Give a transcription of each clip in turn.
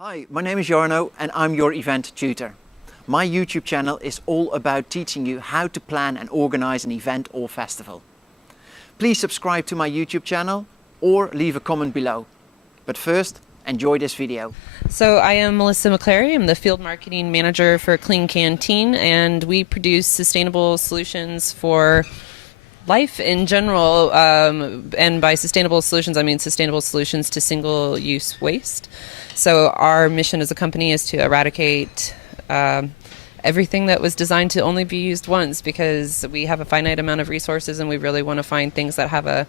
Hi, my name is Jarno and I'm your event tutor. My YouTube channel is all about teaching you how to plan and organize an event or festival. Please subscribe to my YouTube channel or leave a comment below. But first, enjoy this video. So I am Melissa McClary. I'm the field marketing manager for Klean Kanteen, and we produce sustainable solutions for life in general. And by sustainable solutions, I mean sustainable solutions to single-use waste. So our mission as a company is to eradicate everything that was designed to only be used once, because we have a finite amount of resources and we really want to find things that have a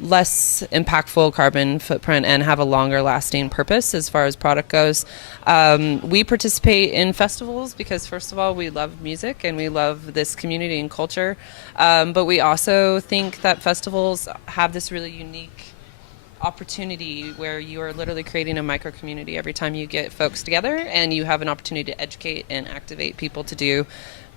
less impactful carbon footprint and have a longer lasting purpose as far as product goes. We participate in festivals because, first of all, we love music and we love this community and culture, but we also think that festivals have this really unique opportunity where you are literally creating a micro community every time you get folks together, and you have an opportunity to educate and activate people to do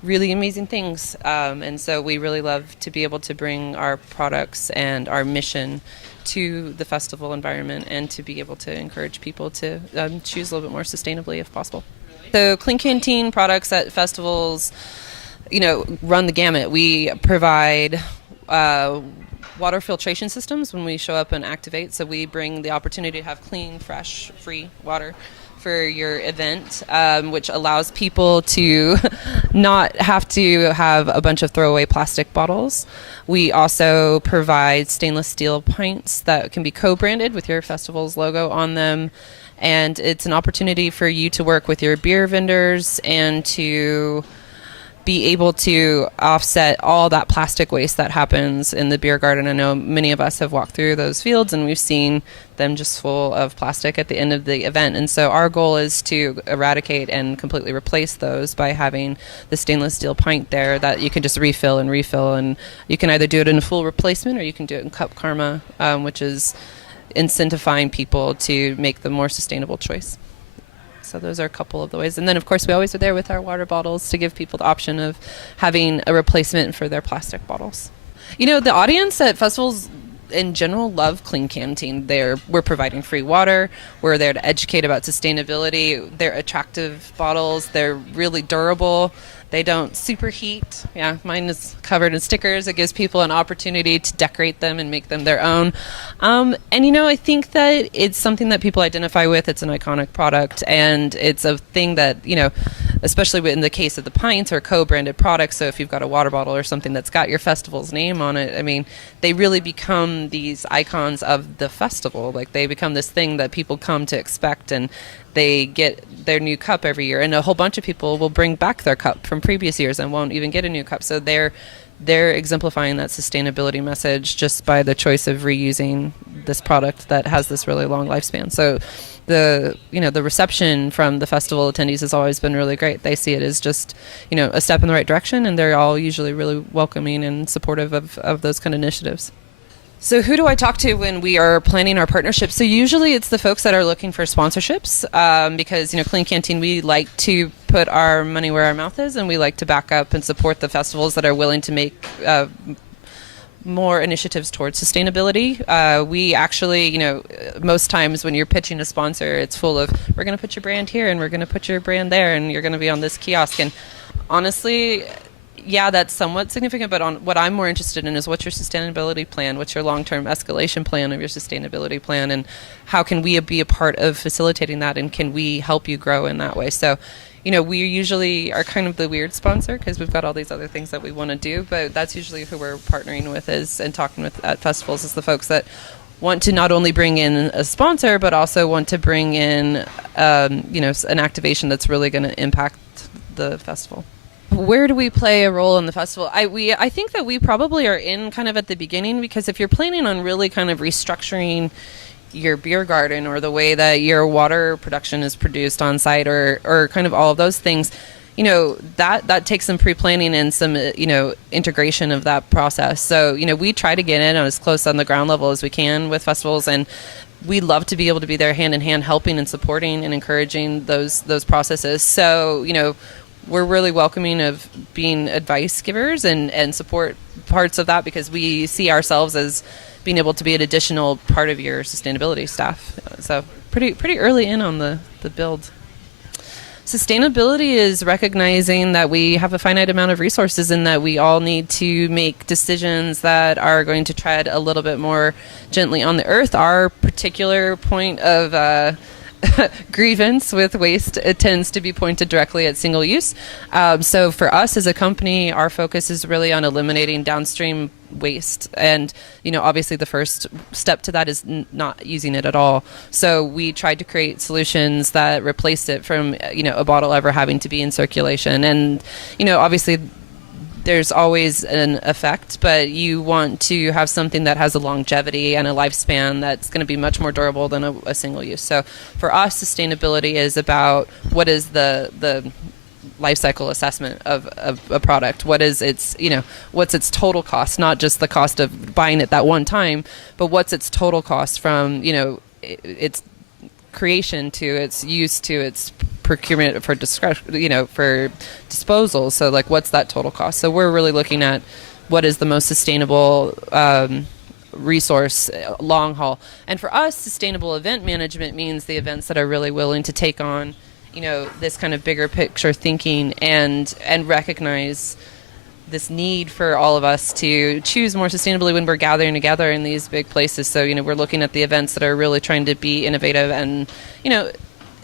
really amazing things. And so we really love to be able to bring our products and our mission to the festival environment and to be able to encourage people to choose a little bit more sustainably if possible. So Klean Kanteen products at festivals, run the gamut. We provide water filtration systems when we show up and activate. So we bring the opportunity to have clean, fresh, free water for your event, which allows people to not have to have a bunch of throwaway plastic bottles. We also provide stainless steel pints that can be co-branded with your festival's logo on them. And it's an opportunity for you to work with your beer vendors and to be able to offset all that plastic waste that happens in the beer garden. I know many of us have walked through those fields and we've seen them just full of plastic at the end of the event. And so our goal is to eradicate and completely replace those by having the stainless steel pint there that you can just refill. And you can either do it in a full replacement or you can do it in Cup Karma, which is incentivizing people to make the more sustainable choice. So those are a couple of the ways. And then, of course, we always are there with our water bottles to give people the option of having a replacement for their plastic bottles. The audience at festivals in general love Klean Kanteen. We're providing free water. We're there to educate about sustainability. They're attractive bottles. They're really durable. They don't superheat. Yeah, mine is covered in stickers. It gives people an opportunity to decorate them and make them their own. I think that it's something that people identify with. It's an iconic product, and it's a thing that, especially in the case of the pints or co-branded products. So if you've got a water bottle or something that's got your festival's name on it, they really become these icons of the festival. Like, they become this thing that people come to expect, and they get their new cup every year, and a whole bunch of people will bring back their cup from previous years and won't even get a new cup. So they're exemplifying that sustainability message just by the choice of reusing this product that has this really long lifespan. So the reception from the festival attendees has always been really great. They see it as just, a step in the right direction, and they're all usually really welcoming and supportive of those kind of initiatives. So who do I talk to when we are planning our partnerships? So usually it's the folks that are looking for sponsorships, because, Klean Kanteen, we like to put our money where our mouth is, and we like to back up and support the festivals that are willing to make more initiatives towards sustainability. We actually, most times when you're pitching a sponsor, it's full of, we're going to put your brand here and we're going to put your brand there and you're going to be on this kiosk. And honestly, yeah, that's somewhat significant, but on what I'm more interested in is what's your sustainability plan, what's your long-term escalation plan of your sustainability plan, and how can we be a part of facilitating that, and can we help you grow in that way? So, we usually are kind of the weird sponsor because we've got all these other things that we want to do, but that's usually who we're partnering with and talking with at festivals, is the folks that want to not only bring in a sponsor, but also want to bring in, an activation that's really going to impact the festival. Where do we play a role in the festival? I think that we probably are in kind of at the beginning, because if you're planning on really kind of restructuring your beer garden or the way that your water production is produced on site, or kind of all of those things, that takes some pre-planning and some, integration of that process. So, we try to get in as close on the ground level as we can with festivals, and we love to be able to be there hand in hand, helping and supporting and encouraging those processes. So, we're really welcoming of being advice givers and support parts of that, because we see ourselves as being able to be an additional part of your sustainability staff. So pretty early in on the build. Sustainability is recognizing that we have a finite amount of resources and that we all need to make decisions that are going to tread a little bit more gently on the earth. Our particular point of grievance with waste, it tends to be pointed directly at single use. So for us as a company, our focus is really on eliminating downstream waste, and obviously the first step to that is not using it at all. So we tried to create solutions that replaced it from a bottle ever having to be in circulation. And obviously there's always an effect, but you want to have something that has a longevity and a lifespan that's going to be much more durable than a single use. So for us, sustainability is about what is the life cycle assessment of a product. What is its, what's its total cost, not just the cost of buying it that one time, but what's its total cost from, its creation to its use to its procurement for for disposal. So like, what's that total cost? So we're really looking at what is the most sustainable resource long haul. And for us, sustainable event management means the events that are really willing to take on this kind of bigger picture thinking and recognize this need for all of us to choose more sustainably when we're gathering together in these big places. So, we're looking at the events that are really trying to be innovative, and,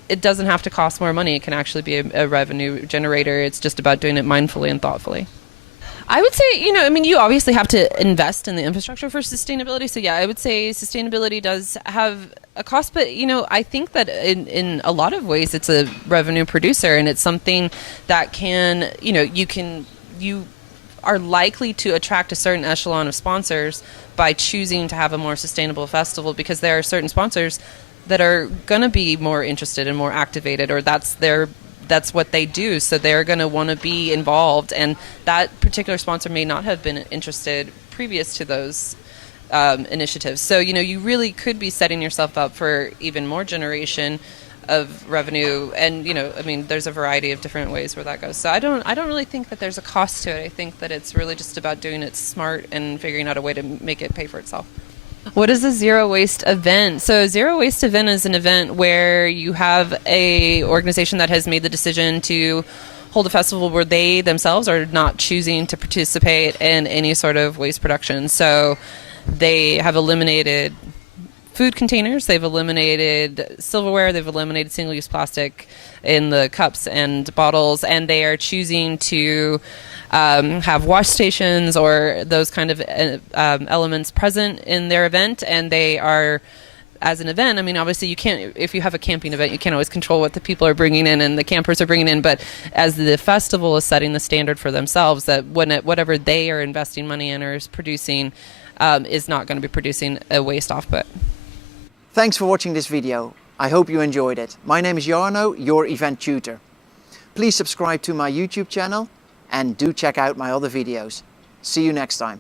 it doesn't have to cost more money. It can actually be a revenue generator. It's just about doing it mindfully and thoughtfully. I would say, you obviously have to invest in the infrastructure for sustainability. So, yeah, I would say sustainability does have a cost, but, I think that in a lot of ways it's a revenue producer, and it's something that can, you are likely to attract a certain echelon of sponsors by choosing to have a more sustainable festival, because there are certain sponsors that are going to be more interested and more activated, or that's what they do. So they're going to want to be involved, and that particular sponsor may not have been interested previous to those initiatives. So, you really could be setting yourself up for even more generation of revenue. And, there's a variety of different ways where that goes. So I don't really think that there's a cost to it. I think that it's really just about doing it smart and figuring out a way to make it pay for itself. What is a zero waste event? So a zero waste event is an event where you have a organization that has made the decision to hold a festival where they themselves are not choosing to participate in any sort of waste production. So they have eliminated food containers, they've eliminated silverware, they've eliminated single-use plastic in the cups and bottles, and they are choosing to have wash stations or those kind of elements present in their event. And they are, as an event, obviously you can't, if you have a camping event, you can't always control what the people are bringing in and the campers are bringing in, but as the festival is setting the standard for themselves, that whatever they are investing money in or is producing is not going to be producing a waste output. Thanks for watching this video. I hope you enjoyed it. My name is Jarno, your event tutor. Please subscribe to my YouTube channel and do check out my other videos. See you next time.